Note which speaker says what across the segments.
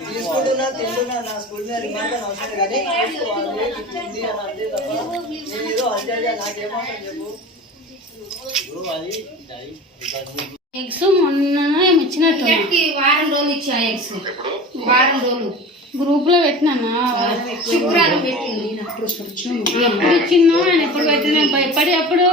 Speaker 1: తీసుకుంటున్నా తింటున్నా నా స్కూల్ మీద రిమార్క్ అని అవసరం కానీ చూసుకోవాలి ఇట్లుంది అని అంతే తప్ప నేను ఏదో అర్జెంట్గా నాకేమవుతుంది చెప్పు
Speaker 2: ఎగ్స్ మొన్న ఏమి ఇచ్చినట్టు
Speaker 3: వారం రోజులు ఇచ్చా ఎగ్స్. వారం రోజులు.
Speaker 2: గ్రూప్లో పెట్టినానా
Speaker 3: శుక్రాలు పెట్టింది.
Speaker 2: ఎప్పుడు ఇచ్చినా ఆయన ఎప్పుడు పెట్టినా భయపడి అప్పుడు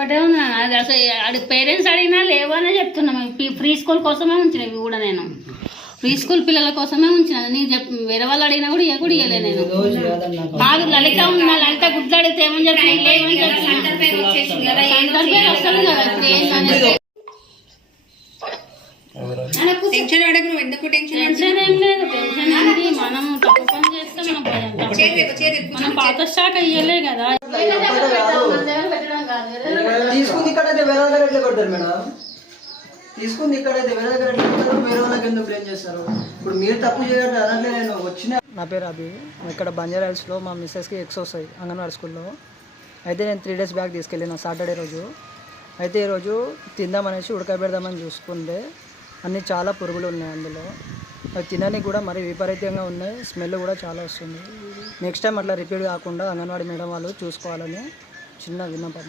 Speaker 2: ఒక్కటే ఉంది నాన్న. అది అసలు అడిగి పేరెంట్స్ అడిగినా లేవనే చెప్తున్నాం. ఫ్రీ స్కూల్ కోసమే ఉంచిన ఇవి కూడా నేను. ఫ్రీ స్కూల్ పిల్లల కోసమే ఉంచిన. నీకు చెప్ వేరే వాళ్ళు అడిగినా కూడా ఇవ్వ కూడా ఇవ్వలే నేను. కాదు లలిత ఉన్నా లలిత గుడ్లు అడిగితే ఏమని చెప్పి
Speaker 3: ఏం టెన్షన్ ఎందుకు టెన్షన్
Speaker 2: టెన్షన్ ఏం లేదు టెన్షన్ మనం తప్పు పని చేస్తే మనం మనం పాత స్టాక్ అయ్యలే కదా
Speaker 1: తీసుకుంది ఇక్కడైతే వేరే దగ్గర మేడం. తీసుకుంది ఇక్కడైతే వేరే దగ్గర ఎట్లా వేరే వాళ్ళకి ఎందుకు బ్లేమ్ చేస్తారు? ఇప్పుడు మీరు తప్పు చేయడం అనట్లే నేను వచ్చిన
Speaker 4: నా పేరు అభి. ఇక్కడ బంజారా హిల్స్లో మా మిస్సెస్కి ఎక్స్ వస్తాయి అంగన్వాడీ స్కూల్లో అయితే నేను త్రీ డేస్ బ్యాక్ తీసుకెళ్ళిన సాటర్డే రోజు. అయితే ఈరోజు తిందామనేసి ఉడకబెడదామని చూసుకుంటే అన్నీ చాలా పురుగులు ఉన్నాయి అందులో. అవి తినడానికి కూడా మరి విపరీతంగా ఉన్నాయి స్మెల్ కూడా చాలా వస్తుంది. నెక్స్ట్ టైం అట్లా రిపీట్ కాకుండా అంగన్వాడీ మేడం వాళ్ళు చూసుకోవాలని చిన్న విన్నపం